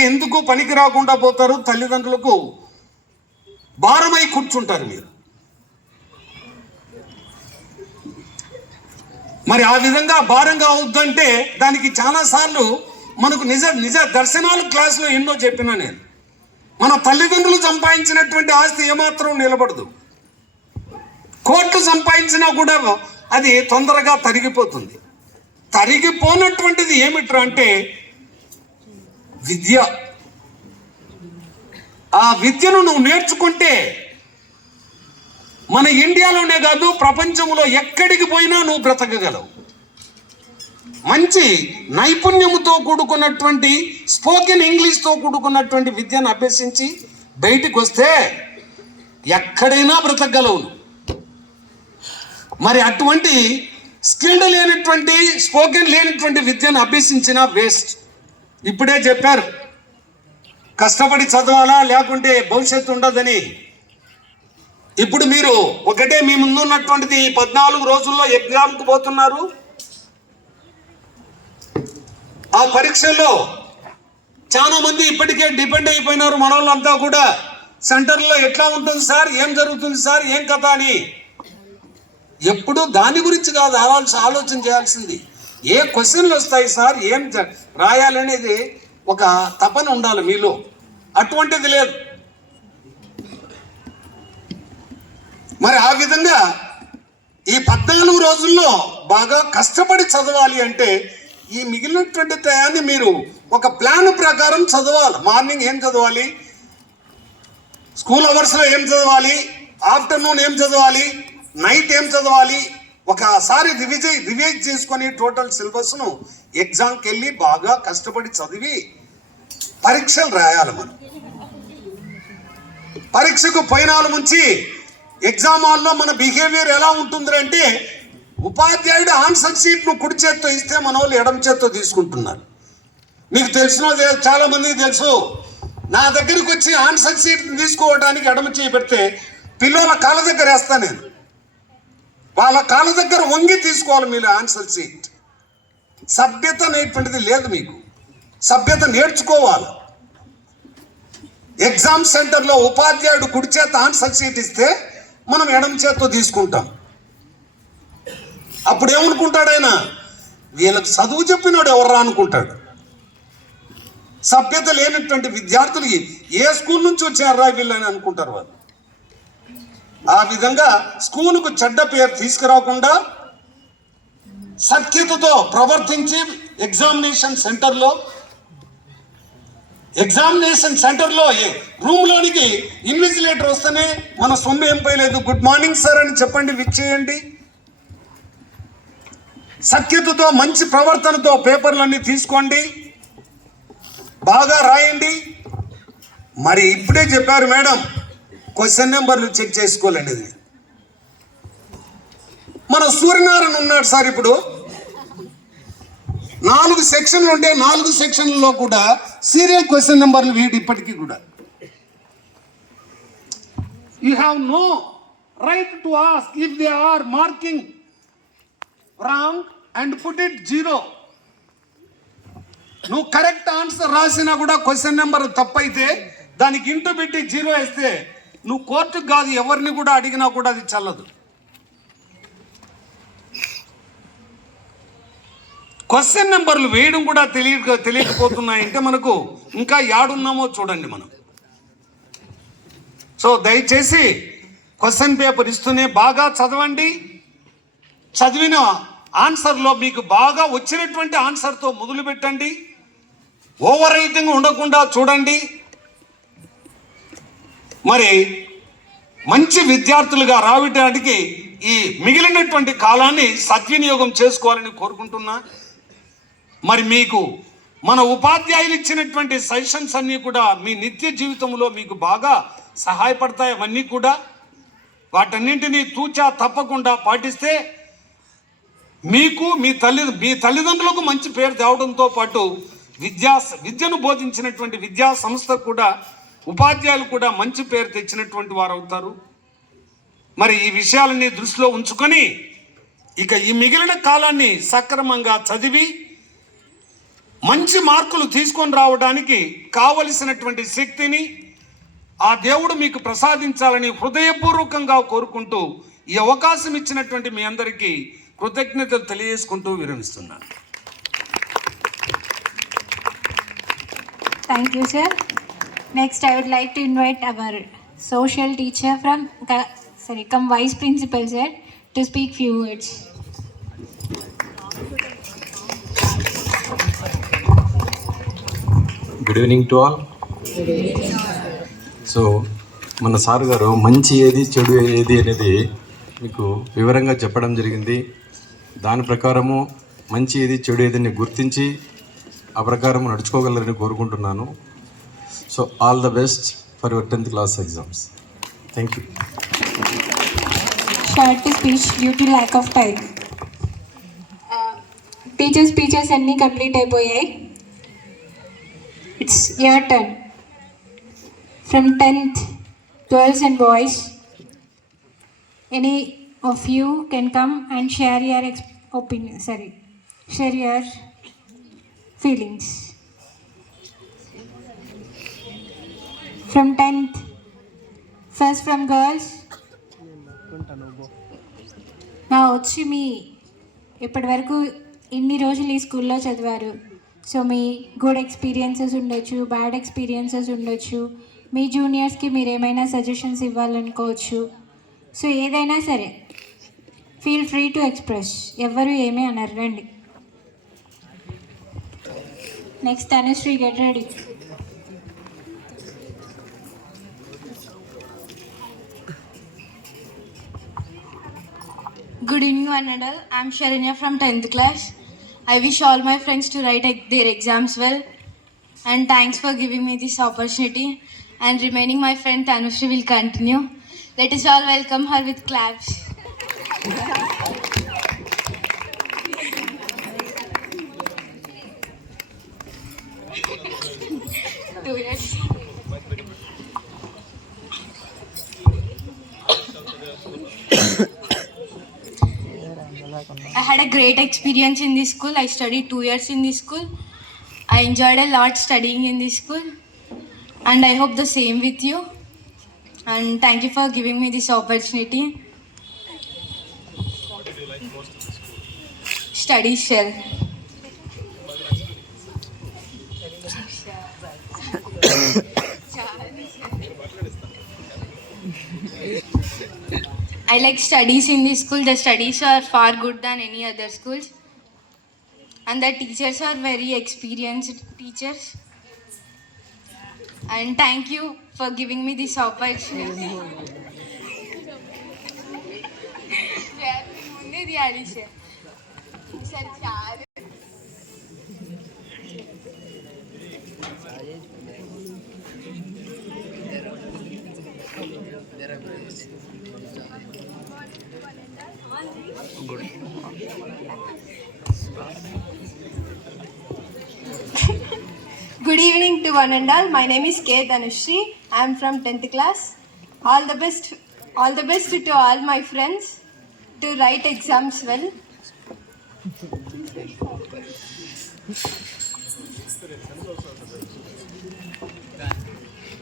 ఎందుకు పనికి రాకుండా పోతారు, తల్లిదండ్రులకు భారమై కూర్చుంటారు మీరు. మరి ఆ విధంగా భారంగా అవుద్దంటే దానికి చాలాసార్లు మనకు నిజ దర్శనాలు క్లాసులో ఎన్నో చెప్పినా నేను. మన తల్లిదండ్రులు సంపాదించినటువంటి ఆస్తి ఏమాత్రం నిలబడదు. కోట్లు సంపాదించినా కూడా అది తొందరగా తరిగిపోతుంది. తరిగిపోనటువంటిది ఏమిట్రా అంటే విద్య. ఆ విద్యను నువ్వు నేర్చుకుంటే మన ఇండియాలోనే కాదు ప్రపంచంలో ఎక్కడికి పోయినా నువ్వు బ్రతకగలవు. మంచి నైపుణ్యముతో కూడుకున్నటువంటి స్పోకెన్ ఇంగ్లీష్తో కూడుకున్నటువంటి విద్యను అభ్యసించి బయటికి వస్తే ఎక్కడైనా బ్రతకగలవు. మరి అటువంటి స్కిల్డ్ లేనటువంటి స్పోకెన్ లేనటువంటి విద్యను అభ్యసించిన వేస్ట్. ఇప్పుడే చెప్పారు కష్టపడి చదవాలా లేకుంటే భవిష్యత్తు ఉండదని. ఇప్పుడు మీరు ఒకటే మీ ముందు ఉన్నటువంటిది 14 రోజుల్లో ఎగ్జామ్కి పోతున్నారు. ఆ పరీక్షల్లో చాలా మంది ఇప్పటికే డిపెండ్ అయిపోయినారు. మన వాళ్ళంతా కూడా సెంటర్లో ఎట్లా ఉంటుంది సార్, ఏం జరుగుతుంది సార్, ఏం కథ అని. ఎప్పుడు దాని గురించి కాదు ఆలోచన చేయాల్సింది. ఏ క్వశ్చన్లు వస్తాయి సార్, ఏం రాయాలనేది ఒక తపన ఉండాలి మీలో. అటువంటిది లేదు. మరి ఆ విధంగా ఈ 14 రోజుల్లో బాగా కష్టపడి చదవాలి అంటే ఈ మిగిలినటువంటి టయాన్ని మీరు ఒక ప్లాన్ ప్రకారం చదవాలి. మార్నింగ్ ఏం చదవాలి, స్కూల్ అవర్స్లో ఏం చదవాలి, ఆఫ్టర్నూన్ ఏం చదవాలి, నైట్ ఏం చదవాలి, ఒకసారి రివైజ్ చేసుకొని టోటల్ సిలబస్ను ఎగ్జామ్కి వెళ్ళి బాగా కష్టపడి చదివి పరీక్షలు రాయాలి. మనం పరీక్షకు పోయినాల నుంచి ఎగ్జామ్ హాల్లో మన బిహేవియర్ ఎలా ఉంటుంది అంటే ఉపాధ్యాయుడు ఆన్సర్ షీట్ను కుడి చేత్తో ఇస్తే మన వాళ్ళు ఎడమ చేత్తో తీసుకుంటున్నారు. మీకు తెలిసిన చాలా మందికి తెలుసు. నా దగ్గరికి వచ్చి ఆన్సర్ షీట్ తీసుకోవడానికి ఎడమ చేయి పెడితే పిల్లల కాళ్ళ దగ్గర వేస్తా నేను. వాళ్ళ కాళ్ళ దగ్గర వంగి తీసుకోవాలి మీరు ఆన్సర్ షీట్. సభ్యత అనేటువంటిది లేదు మీకు. సభ్యత నేర్చుకోవాలి. ఎగ్జామ్ సెంటర్లో ఉపాధ్యాయుడు కుడి చేత ఆన్సర్ షీట్ ఇస్తే మనం ఎడమ చేత్తో తీసుకుంటాం. అప్పుడు ఏమనుకుంటాడు ఆయన, వీళ్ళకి చదువు చెప్పినాడు ఎవర్రా అనుకుంటాడు. సభ్యత లేనటువంటి విద్యార్థులు ఏ స్కూల్ నుంచి వచ్చారా వీళ్ళని అనుకుంటారు వాళ్ళు. ఆ విధంగా స్కూలుకు చెడ్డ పేరు తీసుకురాకుండా సఖ్యతతో ప్రవర్తించి ఎగ్జామినేషన్ సెంటర్లో రూమ్లోనికి ఇన్విజిలేటర్ వస్తేనే మన సొమ్ము ఏం పోయలేదు, గుడ్ మార్నింగ్ సార్ అని చెప్పండి, విచ్చేయండి. సఖ్యతతో మంచి ప్రవర్తనతో పేపర్లన్నీ తీసుకోండి, బాగా రాయండి. మరి ఇప్పుడే చెప్పారు మేడం క్వశ్చన్ నెంబర్లు చెక్ చేసుకోవాలండి. మన సూర్యనారాయణ ఉన్నాడు సార్. ఇప్పుడు 4 సెక్షన్లు ఉంటే 4 సెక్షన్లలో కూడా సీరియల్ క్వశ్చన్ నెంబర్లు వీటి ఇప్పటికీ కూడా. You have no right to ask if they are marking wrong and put it 0. నువ్వు కరెక్ట్ ఆన్సర్ రాసినా కూడా క్వశ్చన్ నెంబర్ తప్పైతే దానికి ఇంటూ పెట్టి 0 వేస్తే నువ్వు కోర్టుకు కాదు ఎవరిని కూడా అడిగినా కూడా అది చల్లదు. క్వశ్చన్ నెంబర్లు వేయడం కూడా తెలియకపోతున్నాయంటే మనకు ఇంకా యాడున్నామో చూడండి మనం. సో దయచేసి క్వశ్చన్ పేపర్ ఇస్తూనే బాగా చదవండి. చదివిన ఆన్సర్లో మీకు బాగా వచ్చినటువంటి ఆన్సర్తో మొదలు పెట్టండి. ఓవర్ రైటింగ్ ఉండకుండా చూడండి. మరి మంచి విద్యార్థులుగా రావడానికి ఈ మిగిలినటువంటి కాలాన్ని సద్వినియోగం చేసుకోవాలని కోరుకుంటున్నా. మరి మీకు మన ఉపాధ్యాయులు ఇచ్చినటువంటి సజెషన్స్ అన్నీ కూడా మీ నిత్య జీవితంలో మీకు బాగా సహాయపడతాయి. అవన్నీ కూడా వాటన్నింటినీ తూచా తప్పకుండా పాటిస్తే మీకు మీ తల్లిదండ్రులకు మంచి పేరు తేవడంతో పాటు విద్యను బోధించినటువంటి విద్యా సంస్థకు కూడా ఉపాధ్యాయులు కూడా మంచి పేరు తెచ్చినటువంటి వారు అవుతారు. మరి ఈ విషయాలన్నీ దృష్టిలో ఉంచుకొని ఇక ఈ మిగిలిన కాలాన్ని సక్రమంగా చదివి మంచి మార్కులు తీసుకొని రావడానికి కావలసినటువంటి శక్తిని ఆ దేవుడు మీకు ప్రసాదించాలని హృదయపూర్వకంగా కోరుకుంటూ ఈ అవకాశం ఇచ్చినటువంటి మీ అందరికీ కృతజ్ఞతలు తెలియజేసుకుంటూ విరమిస్తున్నాను. Thank you, sir. Next, I would like to invite our social teacher come vice principal, sir, to speak few words. Good evening to all. So మన సార్ గారు మంచి ఏది చెడు ఏది అనేది మీకు వివరంగా చెప్పడం జరిగింది. దాని ప్రకారము మంచి ఏది చెడు ఏదని గుర్తించి ఆ ప్రకారం నడుచుకోగలరని కోరుకుంటున్నాను. So all the best for your 10th class exams. Thank you. Short speech due to lack of time. Teachers speeches అన్నీ కంప్లీట్ అయిపోయాయి. It's your turn. From 10th, girls and boys, any of you can come and share your opinion. Share your feelings. From 10th, first from girls. నా వచ్చి మీ ఇప్పటి వరకు ఇన్ని రోజులు ఈ స్కూల్లో చదివారు. సో మీ గుడ్ ఎక్స్పీరియన్సెస్ ఉండొచ్చు, బ్యాడ్ ఎక్స్పీరియన్సెస్ ఉండొచ్చు. మీ జూనియర్స్కి మీరు ఏమైనా సజెషన్స్ ఇవ్వాలనుకోవచ్చు. సో ఏదైనా సరే ఫీల్ ఫ్రీ టు ఎక్స్ప్రెస్. ఎవ్వరు ఏమీ అనరు. రండి. Next Tanushree, get ready. Good evening, one and all. I'm Sharanya from 10th class. I wish all my friends to write their exams well. And thanks for giving me this opportunity. And remaining my friend Tanushri will continue. Let us all welcome her with claps. Two years. I had a great experience in this school. I studied 2 years in this school. I enjoyed a lot studying in this school. And I hope the same with you. And thank you for giving me this opportunity. Study shell. I like studies in this school. The studies are far good than any other schools. And the teachers are very experienced teachers. And thank you for giving me this opportunity. Good evening to one and all. My name is K. Dhanushri. I am from 10th class. All the best to all my friends to write exams well.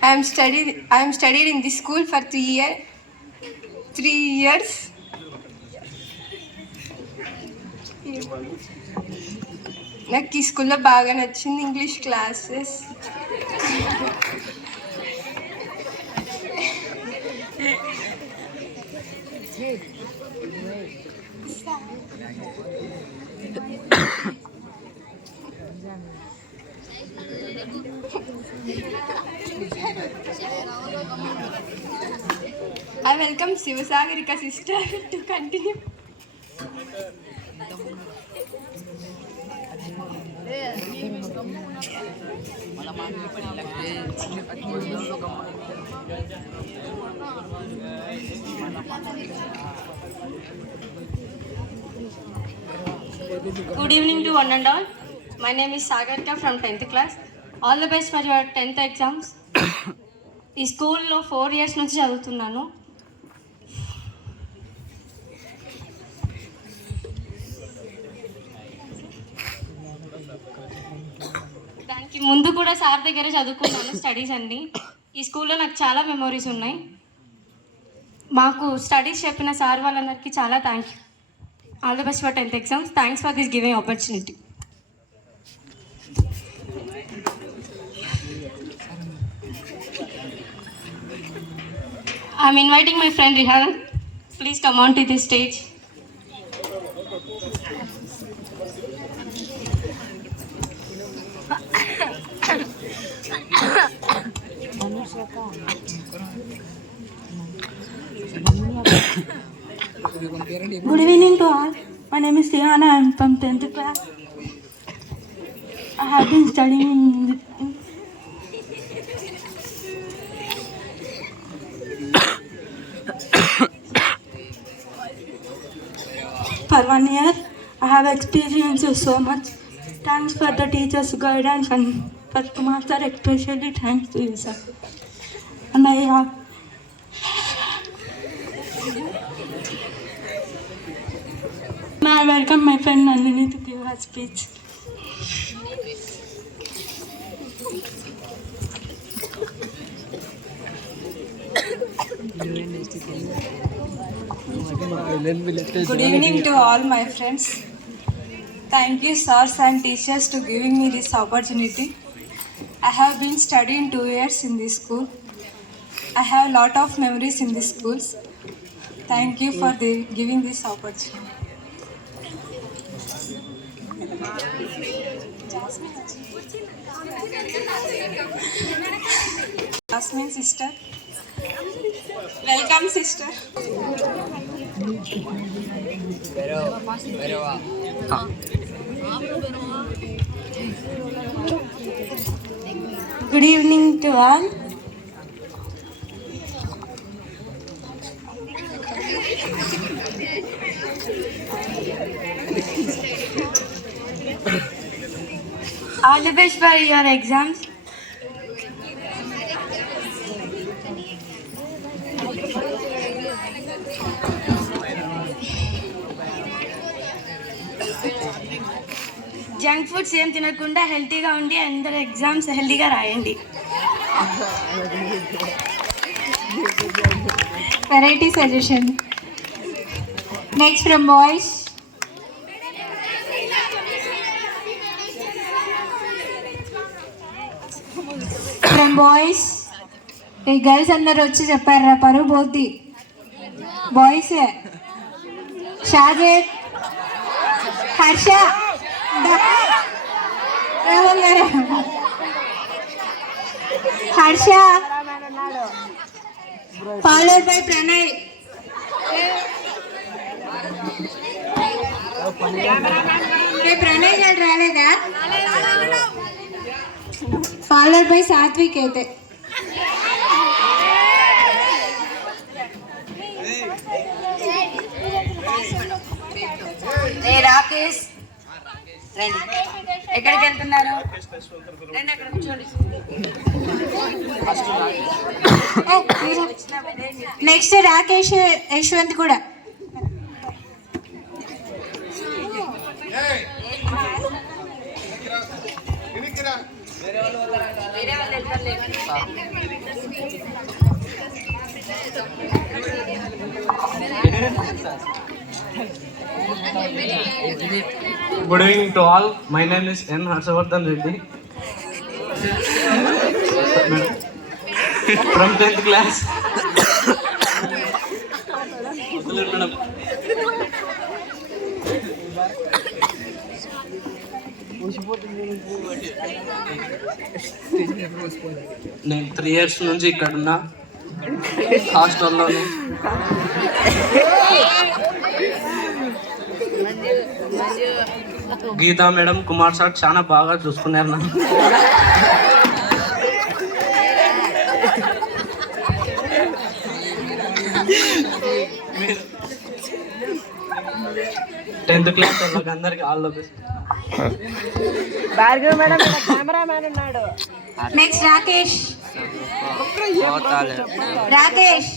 I am studied in this school for 3 years. నాకు ఈ స్కూల్లో బాగా నచ్చింది English classes. I welcome Sivasagarika sister to continue. Good evening to one and all. My name is Sagarika from 10th class. All the best for your 10th exams. ఈ స్కూల్లో 4 years నుంచి చదువుతున్నాను. దానికి ముందు కూడా సార్ దగ్గర చదువుకున్నాను స్టడీస్ అన్నీ. ఈ స్కూల్లో నాకు చాలా మెమోరీస్ ఉన్నాయి. మాకు స్టడీస్ చెప్పిన సార్ వాళ్ళందరికీ చాలా thank you. All the best for 10th exams. Thanks for this giving opportunity. I'm inviting my friend Rihan. Please come on to this stage. Good evening to all. My name is Rihanna. I am from 10th class. I have been studying for 1 year. I have experienced so much. Thanks for the teachers' guidance and for Kumar sir, especially thanks to you, sir. And I welcome my friend Nandini to give her speech. Good evening to all my friends. Thank you, sirs and teachers, to giving me this opportunity. I have been studying 2 years in this school. I have a lot of memories in these schools. Thank you for giving this opportunity. Jasmine sister. Welcome, sister. Good evening to all. All the best for your exams. Junk foods ఏం తినకుండా హెల్తీగా ఉండి అందరూ exams హెల్తీగా రాయండి. Variety suggestion. Next from boys. From boys. ఈ girls అందరు వచ్చి చెప్పారా పరువు పోద్ది. Boys Shahzed, Harsha, Harsha followed by Pranay. Pranay గారు రాలేదా? Followed by Satvik. అయితే రాకేష్ రండి. ఎక్కడికి వెళ్తున్నారు? రండి అక్కడ కూర్చోండి. నెక్స్ట్ రాకేష్, యశ్వంత్ కూడా. వేరే వాళ్ళు వెళ్తారు. Good evening to all. My name is N. Harshavardhan Reddy. From 10th class. నేను 3 years నుంచి ఇక్కడ ఉన్నా హాస్టల్లోనే. గీతా మేడం, కుమార్ సార్ చాలా బాగా చూసుకున్నారు నన్ను. టెన్త్ క్లాస్ వాళ్ళకి అందరికి all the best. Next Rakesh. Rakesh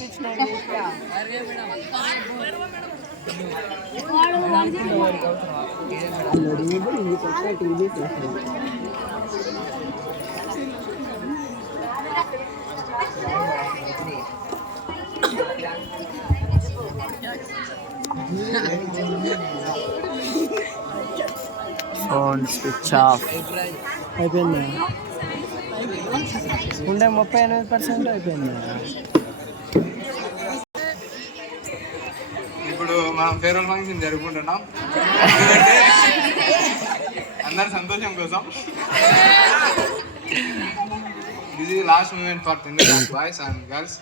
phone switch off అయిపోయిందా? ఉండే 38% అయిపోయిందా? ఇప్పుడు మనం ఫేర్వెల్ ఫంక్షన్ జరుపుకుంటున్నాం, ఎందుకంటే అందరి సంతోషం కోసం. This is last moment for 10th class boys and girls.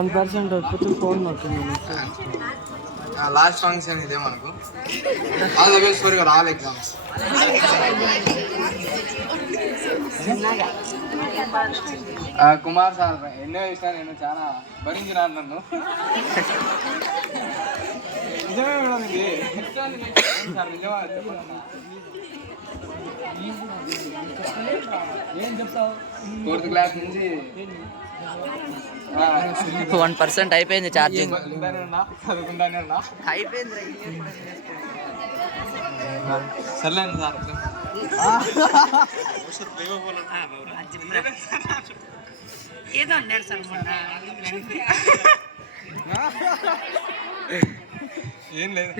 1% అయిపోతే ఫోన్ నొక్కింది. లాస్ట్ ఫంక్షన్ ఇదే మనకు. All the best for your all exams. Kumar sir ఎన్నో ఇష్టాలు నేను చాలా భరించినాను నన్ను. నిజమే మేడం, ఇది సార్ నిజమా చెప్పండి. ఏం చెప్తావు? 4th class నుంచి 1% అయిపోయింది ఛార్జింగ్. చదువుకుంటానే ఉన్నా. అయిపోయింది. సర్లేండి సార్. ఏదో అన్నారు సార్ మొన్న. ఏం లేదు.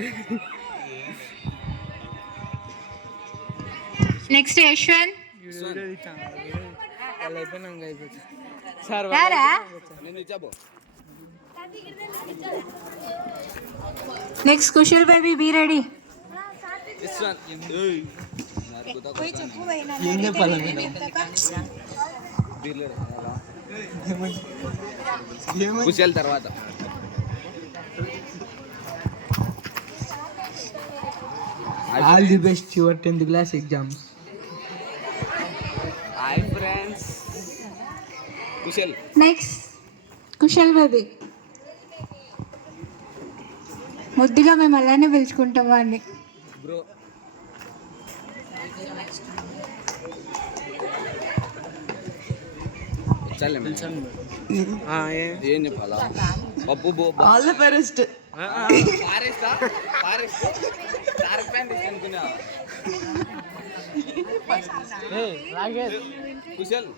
Next Yashwanth. Next Kushal baby, be ready. ఏం చెప్పాలి కుశల్ తర్వాత? All the best your 10th class exams. Hi friends. Kushal. Next Kushal baby. ముద్దుగా మేము అలానే పిలుచుకుంటాం వాడిని. బ్రో ఏం చెప్పాలా? పప్పు ఆల్ ద ఫారెస్ట్ కుశల్.